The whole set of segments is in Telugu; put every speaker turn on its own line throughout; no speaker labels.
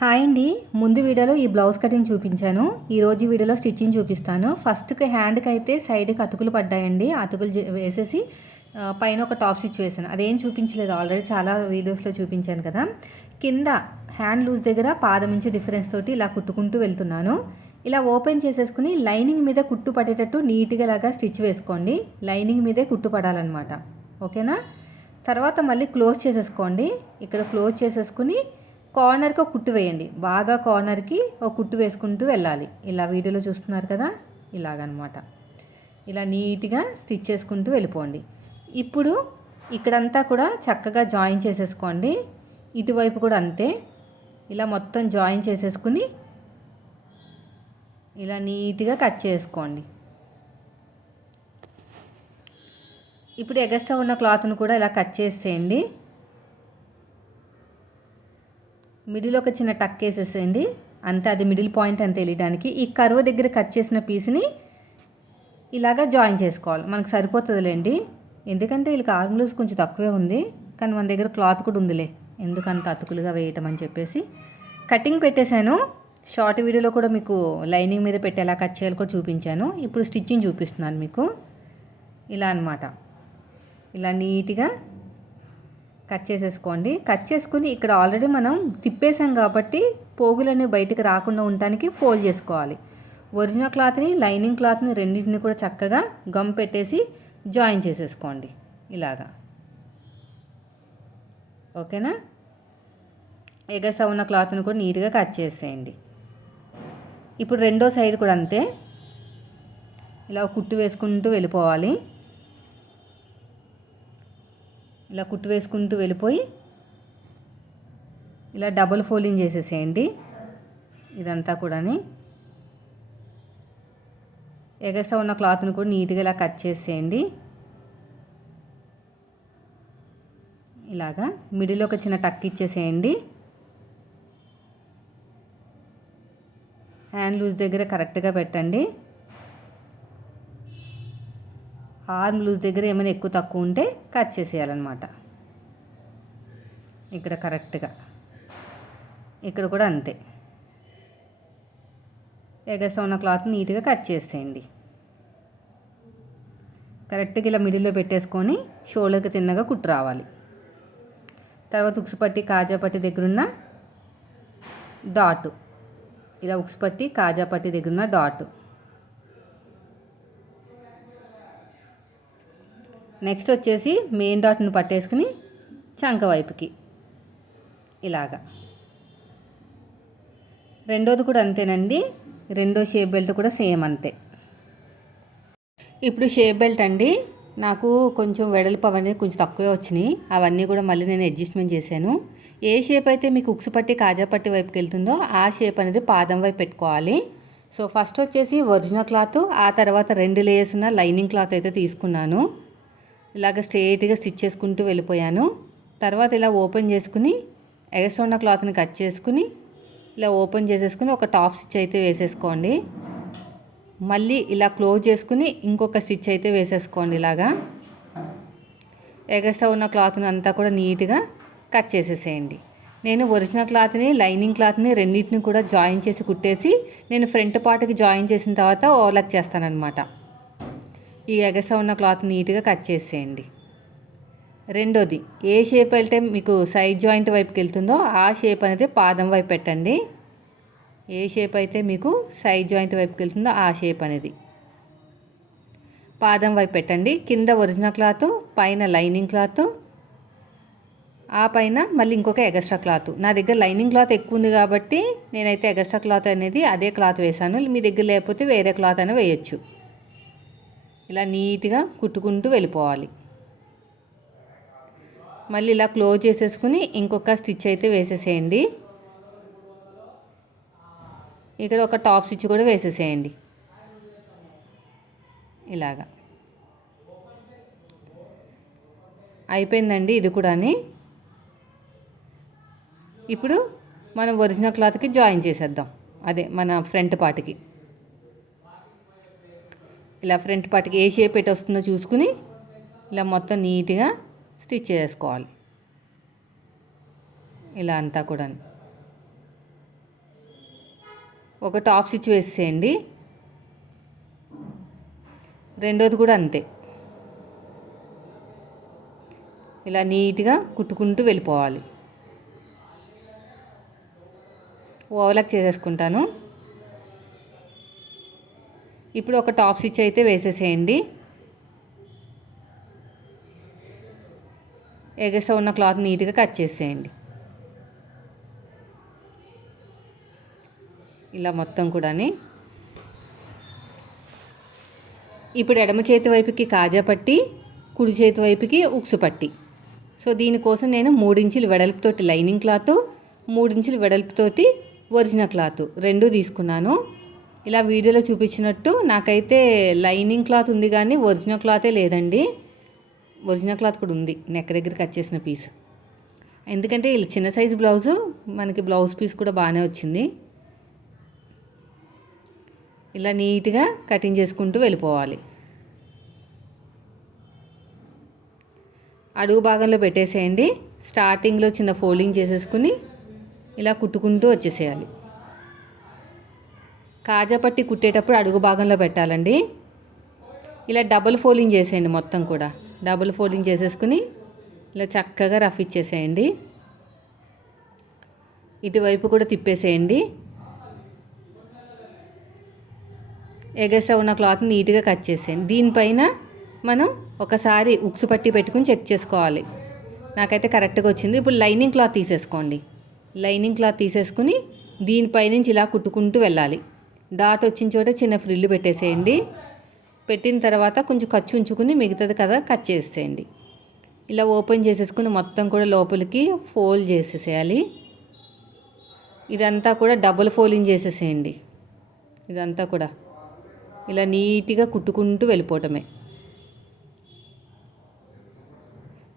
హాయ్ అండి. ముందు వీడియోలో ఈ బ్లౌజ్ కటింగ్ చూపించాను. ఈ రోజు వీడియోలో స్టిచ్చింగ్ చూపిస్తాను. ఫస్ట్కి హ్యాండ్కి అయితే సైడ్కి అతుకులు పడ్డాయండి. అతుకులు వేసేసి పైన ఒక టాప్ స్టిచ్ వేసాను అదేం చూపించలేదు. ఆల్రెడీ చాలా వీడియోస్లో చూపించాను కదా. కింద హ్యాండ్ లూజ్ దగ్గర పాదం నుంచి డిఫరెన్స్ తోటి ఇలా కుట్టుకుంటూ వెళ్తున్నాను. ఇలా ఓపెన్ చేసేసుకుని లైనింగ్ మీద కుట్టు పడేటట్టు నీట్గా లాగా స్టిచ్ వేసుకోండి. లైనింగ్ మీదే కుట్టు పడాలన్నమాట. ఓకేనా తర్వాత మళ్ళీ క్లోజ్ చేసేసుకోండి. ఇక్కడ క్లోజ్ చేసేసుకుని కార్నర్కి ఒక కుట్టు వేయండి. బాగా కార్నర్కి ఒక కుట్టు వేసుకుంటూ వెళ్ళాలి. ఇలా వీడియోలో చూస్తున్నారు కదా? ఇలాగనమాట. ఇలా నీట్గా స్టిచ్ చేసుకుంటూ వెళ్ళిపోండి. ఇప్పుడు ఇక్కడంతా కూడా చక్కగా జాయిన్ చేసేసుకోండి. ఇటువైపు కూడా అంతే. ఇలా మొత్తం జాయిన్ చేసేసుకుని ఇలా నీట్గా కట్ చేసుకోండి. ఇప్పుడు ఎగస్ట్రా ఉన్న క్లాత్ను కూడా ఇలా కట్ చేసేయండి. మిడిల్ ఒక చిన్న టక్ వేసేసేయండి. అంతే అది మిడిల్ పాయింట్ అని తెలియడానికి ఈ కరువు దగ్గర కట్ చేసిన పీస్ని ఇలాగా జాయిన్ చేసుకోవాలి. మనకు సరిపోతుందిలేండి. ఎందుకంటే వీళ్ళకి ఆర్మ్లూస్ కొంచెం తక్కువే ఉంది. కానీ మన దగ్గర క్లాత్ కూడా ఉందిలే. ఎందుకంత అతుకులుగా వేయటం అని చెప్పేసి. కటింగ్ పెట్టేశాను. షార్ట్ వీడియోలో కూడా మీకు లైనింగ్ మీద పెట్టి ఎలా కట్ చేయాలో కూడా చూపించాను. ఇప్పుడు స్టిచ్చింగ్ చూపిస్తున్నాను మీకు. ఇలా అన్నమాట. ఇలా నీట్గా కట్ చేసేసుకోండి. కట్ చేసుకుని ఇక్కడ ఆల్రెడీ మనం తిప్పేసాం కాబట్టి పోగులన్నీ బయటకు రాకుండా ఉండటానికి ఫోల్డ్ చేసుకోవాలి. ఒరిజినల్ క్లాత్ని లైనింగ్ క్లాత్ని రెండింటిని కూడా చక్కగా గమ్ పెట్టేసి జాయిన్ చేసేసుకోండి. ఇలాగా. ఓకేనా? ఎగస్ట్రా ఉన్న క్లాత్ని కూడా నీట్గా కట్ చేసేయండి. ఇప్పుడు రెండో సైడ్ కూడా అంతే. ఇలా కుట్టు వేసుకుంటూ వెళ్ళిపోవాలి. ఇలా కుట్టు వేసుకుంటూ వెళ్ళిపోయి ఇలా డబుల్ ఫోల్డింగ్ చేసేసేయండి. ఇదంతా కూడాని. ఎగస్ట్రా ఉన్న క్లాత్ని కూడా నీట్గా ఇలా కట్ చేసేయండి. ఇలాగా మిడిల్ ఒక చిన్న టక్ ఇచ్చేసేయండి. హ్యాండ్ లూజ్ దగ్గర కరెక్ట్గా పెట్టండి. ఆర్మ్ లూజ్ దగ్గర ఏమైనా ఎక్కువ తక్కువ ఉంటే కట్ చేసేయాలన్నమాట. ఇక్కడ కరెక్ట్గా. ఇక్కడ కూడా అంతే. ఎగస్ట్రా ఉన్న క్లాత్ నీట్గా కట్ చేసేయండి. కరెక్ట్గా ఇలా మిడిల్లో పెట్టేసుకొని షోల్డర్కి తిన్నగా కుట్టు రావాలి. తర్వాత ఉక్సుపట్టి కాజాపట్టి దగ్గరున్న డాట్. ఇలా ఉక్సుపట్టి కాజాపట్టి దగ్గరున్న డాట్. నెక్స్ట్ వచ్చేసి మెయిన్ డాట్ను పట్టేసుకుని చంక వైపుకి. ఇలాగా. రెండోది కూడా అంతేనండి. రెండో షేప్ బెల్ట్ కూడా సేమ్ అంతే. ఇప్పుడు షేప్ బెల్ట్ అండి. నాకు కొంచెం వెడల్పు అవన్నీ కొంచెం తక్కువే వచ్చినాయి. అవన్నీ కూడా మళ్ళీ నేను అడ్జస్ట్మెంట్ చేశాను. ఏ షేప్ అయితే మీకు ఉక్సు పట్టి కాజా పట్టి వైపుకి వెళ్తుందో ఆ షేప్ అనేది పాదం వైపు పెట్టుకోవాలి. సో ఫస్ట్ వచ్చేసి ఒరిజినల్ క్లాత్. ఆ తర్వాత రెండు లేయర్స్ ఉన్న లైనింగ్ క్లాత్ అయితే తీసుకున్నాను. ఇలాగ స్ట్రేట్గా స్టిచ్ చేసుకుంటూ వెళ్ళిపోయాను. తర్వాత ఇలా ఓపెన్ చేసుకుని ఎగస్ట్రా ఉన్న క్లాత్ని కట్ చేసుకుని ఇలా ఓపెన్ చేసేసుకుని ఒక టాప్ స్టిచ్ అయితే వేసేసుకోండి. మళ్ళీ ఇలా క్లోజ్ చేసుకుని ఇంకొక స్టిచ్ అయితే వేసేసుకోండి ఇలాగా. ఎగస్ట్రా ఉన్న క్లాత్ని అంతా కూడా నీట్గా కట్ చేసేసేయండి. నేను ఒరిజినల్ క్లాత్ని లైనింగ్ క్లాత్ని రెండింటిని కూడా జాయిన్ చేసి కుట్టేసి నేను ఫ్రంట్ పార్ట్కి జాయిన్ చేసిన తర్వాత ఓవర్లాక్ చేస్తానన్నమాట. ఈ ఎగస్ట్రా ఉన్న క్లాత్ నీట్గా కట్ చేసేయండి. రెండోది ఏ షేప్ అయితే మీకు సైడ్ జాయింట్ వైపుకి వెళ్తుందో ఆ షేప్ అనేది పాదం వైపు పెట్టండి. ఏ షేప్ అయితే మీకు సైడ్ జాయింట్ వైపుకి వెళ్తుందో ఆ షేప్ అనేది పాదం వైపు పెట్టండి. కింద ఒరిజినల్ క్లాత్ పైన లైనింగ్ క్లాత్ ఆ పైన మళ్ళీ ఇంకొక ఎగస్ట్రా క్లాత్. నా దగ్గర లైనింగ్ క్లాత్ ఎక్కువ ఉంది కాబట్టి నేనైతే ఎగస్ట్రా క్లాత్ అనేది అదే క్లాత్ వేశాను. మీ దగ్గర లేకపోతే వేరే క్లాత్ అయినా వేయచ్చు. ఇలా నీట్గా కుట్టుకుంటూ వెళ్ళిపోవాలి. మళ్ళీ ఇలా క్లోజ్ చేసేసుకుని ఇంకొక స్టిచ్ అయితే వేసేసేయండి. ఇక్కడ ఒక టాప్ స్టిచ్ కూడా వేసేసేయండి. ఇలాగా. అయిపోయిందండి ఇది కూడా ఇప్పుడు మనం ఒరిజినల్ క్లాత్కి జాయిన్ చేసేద్దాం. అదే మన ఫ్రంట్ పార్ట్కి. ఇలా ఫ్రంట్ పార్ట్కి ఏ షేప్ ఎటు వస్తుందో చూసుకుని ఇలా మొత్తం నీట్గా స్టిచ్ చేసుకోవాలి. ఇలా అంతా కూడా ఒక టాప్ స్టిచ్ వేసేయండి. రెండోది కూడా అంతే. ఇలా నీట్గా కుట్టుకుంటూ వెళ్ళిపోవాలి. ఓవర్లాక్ చేసేసుకుంటాను. ఇప్పుడు ఒక టాప్ స్టిచ్ అయితే వేసేసేయండి. ఎగస్ట్రా ఉన్న క్లాత్ నీట్గా కట్ చేసేయండి. ఇలా మొత్తం కూడాని. ఇప్పుడు ఎడమ చేతి వైపుకి కాజా పట్టి కుడి చేతి వైపుకి ఉక్సు పట్టి. సో దీనికోసం నేను మూడించులు వెడల్పుతోటి లైనింగ్ క్లాత్ మూడించులు వెడల్పుతోటి ఒరిజినల్ క్లాత్ రెండు తీసుకున్నాను. ఇలా వీడియోలో చూపించినట్టు నాకైతే లైనింగ్ క్లాత్ ఉంది కానీ ఒరిజినల్ క్లాతే లేదండి. ఒరిజినల్ క్లాత్ కూడా ఉంది నెక్ దగ్గరికి వచ్చేసిన పీస్. ఎందుకంటే ఇలా చిన్న సైజు బ్లౌజు మనకి బ్లౌజ్ పీస్ కూడా బాగానే వచ్చింది. ఇలా నీట్గా కటింగ్ చేసుకుంటూ వెళ్ళిపోవాలి. అడుగు భాగంలో పెట్టేసేయండి. స్టార్టింగ్లో చిన్న ఫోల్డింగ్ చేసేసుకుని ఇలా కుట్టుకుంటూ వచ్చేసేయాలి. కాజా పట్టి కుట్టేటప్పుడు అడుగు భాగంలో పెట్టాలండి. ఇలా డబుల్ ఫోల్డింగ్ చేసేయండి మొత్తం కూడా. డబుల్ ఫోల్డింగ్ చేసేసుకుని ఇలా చక్కగా రఫ్ ఇచ్చేసేయండి. ఇటువైపు కూడా తిప్పేసేయండి. ఎగస్ట్రా ఉన్న క్లాత్ నీట్గా కట్ చేసేయండి. దీనిపైన మనం ఒకసారి ఉక్సు పట్టి పెట్టుకుని చెక్ చేసుకోవాలి. నాకైతే కరెక్ట్గా వచ్చింది. ఇప్పుడు లైనింగ్ క్లాత్ తీసేసుకోండి. లైనింగ్ క్లాత్ తీసేసుకుని దీనిపై నుంచి ఇలా కుట్టుకుంటూ వెళ్ళాలి. డాట్ వచ్చిన చోట చిన్న ఫ్రిల్లు పెట్టేసేయండి. పెట్టిన తర్వాత కొంచెం ఖర్చు ఉంచుకుని మిగతాది కదా కట్ చేసేయండి ఇలా ఓపెన్ చేసేసుకుని మొత్తం కూడా లోపలికి ఫోల్డ్ చేసేసేయాలి. ఇదంతా కూడా డబుల్ ఫోల్డింగ్ చేసేసేయండి. ఇదంతా కూడా ఇలా నీట్గా కుట్టుకుంటూ వెళ్ళిపోవటమే.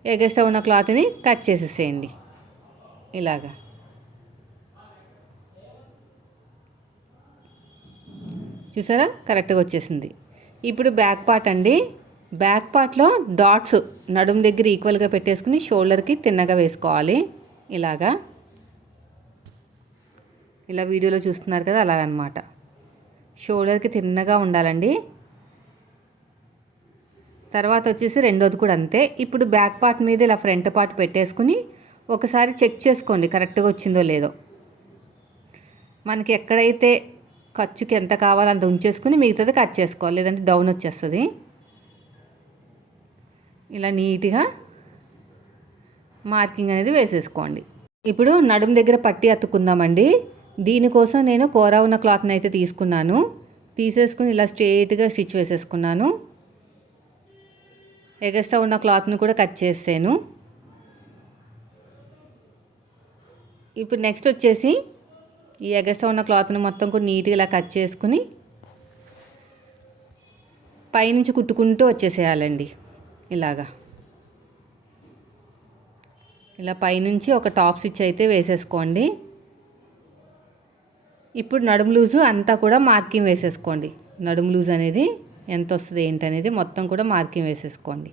ఎగస్ట్రా ఉన్న క్లాత్ని కట్ చేసేసేయండి. ఇలాగా. చూసారా? కరెక్ట్గా వచ్చేసింది. ఇప్పుడు బ్యాక్ పార్ట్ అండి. బ్యాక్ పార్ట్లో డాట్స్ నడుము దగ్గర ఈక్వల్గా పెట్టేసుకుని షోల్డర్కి తిన్నగా వేసుకోవాలి. ఇలాగా. ఇలా వీడియోలో చూస్తున్నారు కదా అలాగనమాట. షోల్డర్కి తిన్నగా ఉండాలండి. తర్వాత వచ్చేసి రెండోది కూడా అంతే. ఇప్పుడు బ్యాక్ పార్ట్ మీద ఇలా ఫ్రంట్ పార్ట్ పెట్టేసుకుని ఒకసారి చెక్ చేసుకోండి కరెక్ట్గా వచ్చిందో లేదో. మనకి ఎక్కడైతే ఖర్చుకి ఎంత కావాలో అంత ఉంచేసుకుని మిగతాది కట్ చేసుకోవాలి. లేదంటే డౌన్ వచ్చేస్తుంది. ఇలా నీట్గా మార్కింగ్ అనేది వేసేసుకోండి. ఇప్పుడు నడుము దగ్గర పట్టి అతుక్కుందామండి. దీనికోసం నేను కూర ఉన్న క్లాత్ని అయితే తీసుకున్నాను. తీసేసుకుని ఇలా స్ట్రేట్గా స్టిచ్ వేసేసుకున్నాను. ఎగస్ట్రా ఉన్న క్లాత్ని కూడా కట్ చేసాను ఇప్పుడు నెక్స్ట్ వచ్చేసి ఈ ఎగస్ట్రా ఉన్న క్లాత్ని మొత్తం కూడా నీట్గా ఇలా కట్ చేసుకుని పైనుంచి కుట్టుకుంటూ వచ్చేసేయాలండి. ఇలాగా. ఇలా పైనుంచి ఒక టాప్ స్టిచ్ అయితే వేసేసుకోండి. ఇప్పుడు నడుము లూజు అంతా కూడా మార్కింగ్ వేసేసుకోండి. నడుము లూజ్ అనేది ఎంత వస్తుంది ఏంటనేది మొత్తం కూడా మార్కింగ్ వేసేసుకోండి.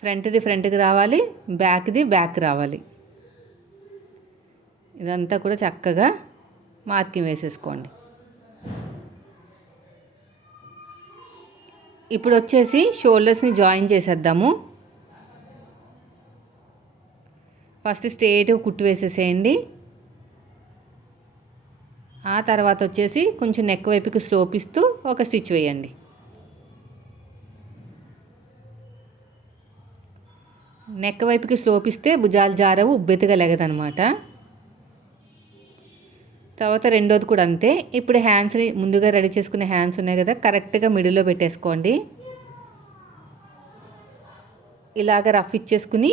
ఫ్రంట్ది ఫ్రంట్కి రావాలి బ్యాక్ది బ్యాక్ రావాలి. ఇదంతా కూడా చక్కగా మార్కింగ్ వేసేసుకోండి. ఇప్పుడు వచ్చేసి షోల్డర్స్ని జాయిన్ చేసేద్దాము. ఫస్ట్ స్ట్రేట్ కుట్టు వేసేసేయండి. ఆ తర్వాత వచ్చేసి కొంచెం నెక్ వైపుకి స్లోప్ ఇస్తూ ఒక స్టిచ్ వేయండి. నెక్ వైపుకి స్లోప్ ఇస్తే భుజాలు జారవు ఉబ్బెత్తుగా లెగదనమాట. తర్వాత రెండోది కూడా అంతే. ఇప్పుడు హ్యాండ్స్ని ముందుగా రెడీ చేసుకునే హ్యాండ్స్ ఉన్నాయి కదా కరెక్ట్గా మిడిల్లో పెట్టేసుకోండి. ఇలాగ రఫ్ ఇచ్చేసుకుని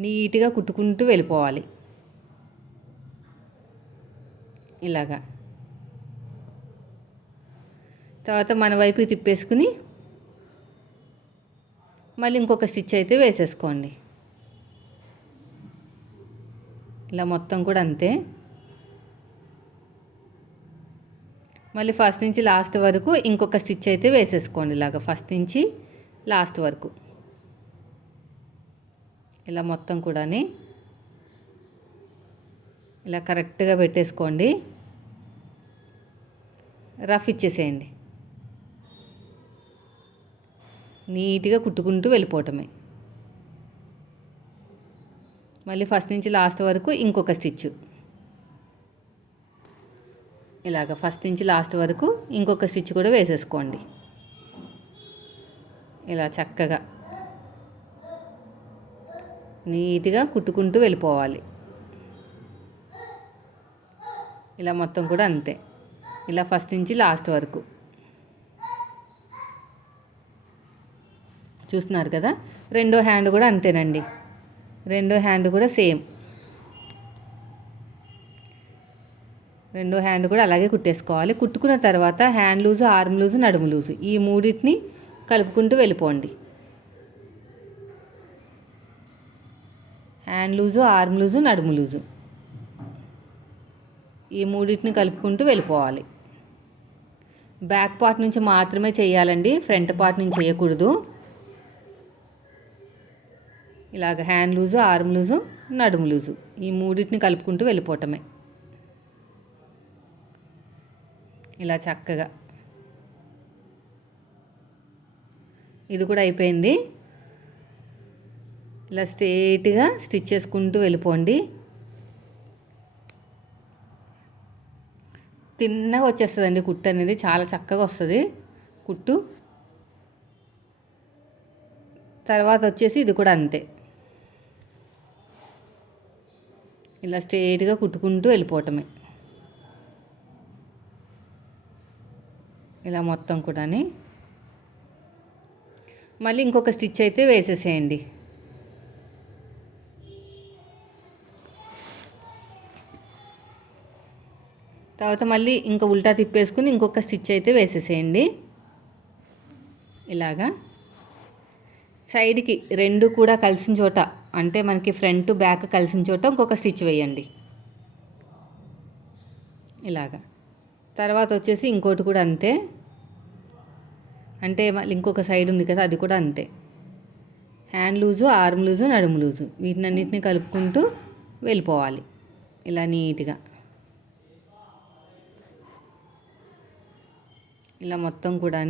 నీట్గా కుట్టుకుంటూ వెళ్ళిపోవాలి. ఇలాగా. తర్వాత మన వైపు తిప్పేసుకుని మళ్ళీ ఇంకొక స్టిచ్ అయితే వేసేసుకోండి. ఇలా మొత్తం కూడా అంతే. మళ్ళీ ఫస్ట్ నుంచి లాస్ట్ వరకు ఇంకొక స్టిచ్ అయితే వేసేసుకోండి ఇలాగ. ఫస్ట్ నుంచి లాస్ట్ వరకు. ఇలా మొత్తం కూడా ఇలా కరెక్ట్గా పెట్టేసుకోండి. రఫ్ ఇచ్చేసేయండి. నీట్గా కుట్టుకుంటూ వెళ్ళిపోవటమే. మళ్ళీ ఫస్ట్ నుంచి లాస్ట్ వరకు ఇంకొక స్టిచ్ ఇలాగ ఫస్ట్ నుంచి లాస్ట్ వరకు ఇంకొక స్టిచ్ కూడా వేసేసుకోండి. ఇలా చక్కగా నీట్గా కుట్టుకుంటూ వెళ్ళిపోవాలి. ఇలా మొత్తం కూడా అంతే. ఇలా ఫస్ట్ నుంచి లాస్ట్ వరకు. చూస్తున్నారు కదా? రెండో హ్యాండ్ కూడా అంతేనండి. రెండో హ్యాండ్ కూడా సేమ్ రెండో హ్యాండ్ కూడా అలాగే కుట్టేసుకోవాలి. కుట్టుకున్న తర్వాత హ్యాండ్ లూజు ఆర్మ్ లూజు నడుము లూజు ఈ మూడింటిని కలుపుకుంటూ వెళ్ళిపోండి. హ్యాండ్ లూజు ఆర్మ్ లూజు నడుము లూజు ఈ మూడింటిని కలుపుకుంటూ వెళ్ళిపోవాలి. బ్యాక్ పార్ట్ నుంచి మాత్రమే చేయాలండి. ఫ్రంట్ పార్ట్ నుంచి చేయకూడదు. ఇలాగ హ్యాండ్ లూజు ఆర్మ్ లూజు నడుము లూజు ఈ మూడింటిని కలుపుకుంటూ వెళ్ళిపోవటమే. ఇలా చక్కగా. ఇది కూడా అయిపోయింది. ఇలా స్ట్రేట్గా స్టిచ్ చేసుకుంటూ వెళ్ళిపోండి. తిన్నగా వచ్చేస్తుందండి కుట్టు అనేది. చాలా చక్కగా వస్తుంది కుట్టు. తర్వాత వచ్చేసి ఇది కూడా అంతే. ఇలా స్ట్రేట్గా కుట్టుకుంటూ వెళ్ళిపోవటమే. ఇలా మొత్తం కూడాని. మళ్ళీ ఇంకొక స్టిచ్ అయితే వేసేసేయండి. తర్వాత మళ్ళీ ఇంకా ఉల్టా తిప్పేసుకుని ఇంకొక స్టిచ్ అయితే వేసేసేయండి. ఇలాగా. సైడ్కి రెండు కూడా కలిసిన చోట అంటే మనకి ఫ్రంట్ బ్యాక్ కలిసిన చోట ఇంకొక స్టిచ్ వేయండి. ఇలాగా. తర్వాత వచ్చేసి ఇంకోటి కూడా అంతే. అంటే మళ్ళీ ఇంకొక సైడ్ ఉంది కదా అది కూడా అంతే. హ్యాండ్ లూజు ఆర్మ్ లూజు నడుము లూజు వీటిని అన్నిటిని కలుపుకుంటూ వెళ్ళిపోవాలి. ఇలా నీట్గా. ఇలా మొత్తం కూడా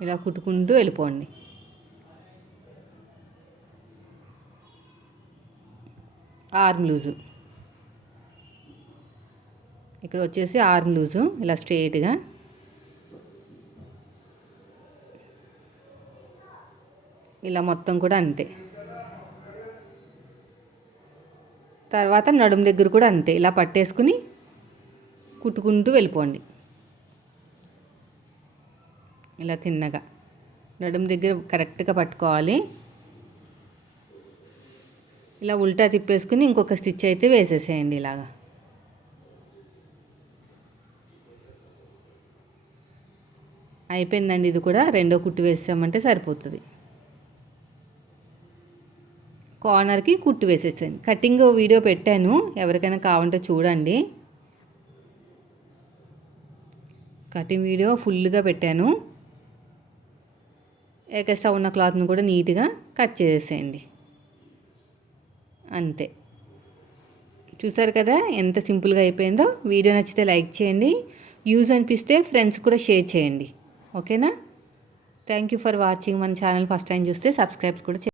ఇలా కుట్టుకుంటూ వెళ్ళిపోండి. Arm loose. ఇక్కడ వచ్చేసి ఆర్మ్ లూజు ఇలా స్ట్రైట్గా ఇలా మొత్తం కూడా అంతే. తర్వాత నడుము దగ్గర కూడా అంతే ఇలా పట్టేసుకుని కుట్టుకుంటూ వెళ్ళిపోండి. ఇలా తిన్నగా. నడుము దగ్గర కరెక్ట్గా పట్టుకోవాలి. ఇలా ఉల్టా తిప్పేసుకుని ఇంకొక స్టిచ్ అయితే వేసేసేయండి ఇలాగా. అయిపోయిందండి ఇది కూడా. రెండో కుట్టు వేసామంటే సరిపోతుంది. కార్నర్కి కుట్టు వేసేసాను కటింగ్ వీడియో పెట్టాను. ఎవరికైనా కావాలంటే చూడండి. కటింగ్ వీడియో ఫుల్గా పెట్టాను. ఎక్స్ట్రా ఉన్న క్లాత్ని కూడా నీట్గా కట్ చేసేయండి అంతే. చూసారు కదా ఎంత సింపుల్గా అయిపోయిందో? వీడియో నచ్చితే లైక్ చేయండి. యూజ్ అనిపిస్తే ఫ్రెండ్స్ కూడా షేర్ చేయండి. ఓకేనా? Thank you for watching. మన ఛానల్ ఫస్ట్ టైం చూస్తే సబ్స్క్రైబ్ కూడా